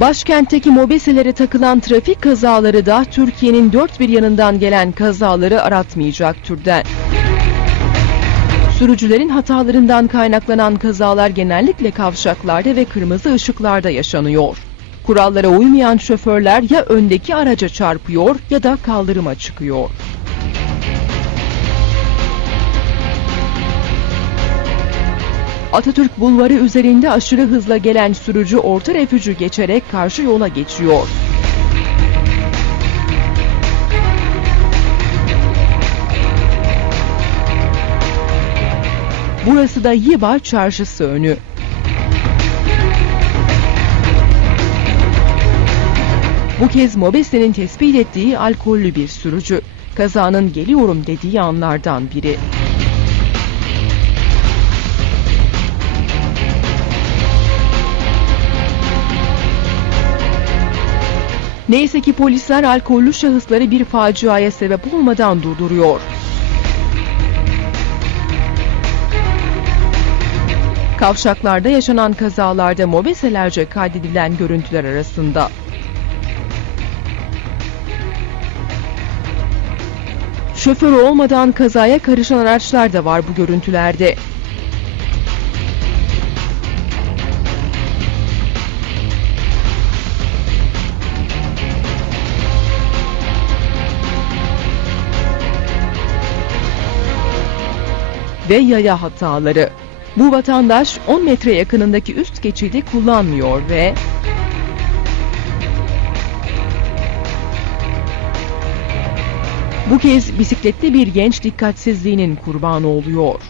Başkentteki mobeselere takılan trafik kazaları da Türkiye'nin dört bir yanından gelen kazaları aratmayacak türden. Sürücülerin hatalarından kaynaklanan kazalar genellikle kavşaklarda ve kırmızı ışıklarda yaşanıyor. Kurallara uymayan şoförler ya öndeki araca çarpıyor ya da kaldırıma çıkıyor. Atatürk Bulvarı üzerinde aşırı hızla gelen sürücü orta refüjü geçerek karşı yola geçiyor. Burası da Yiba Çarşısı önü. Bu kez Mobese'nin tespit ettiği alkollü bir sürücü. Kazanın geliyorum dediği anlardan biri. Neyse ki polisler alkollü şahısları bir faciaya sebep olmadan durduruyor. Kavşaklarda yaşanan kazalarda mobeselerce kaydedilen görüntüler arasında. Şoförü olmadan kazaya karışan araçlar da var bu görüntülerde. Ve yaya hataları. Bu vatandaş 10 metre yakınındaki üst geçidi kullanmıyor ve bu kez bisikletli bir genç dikkatsizliğinin kurbanı oluyor.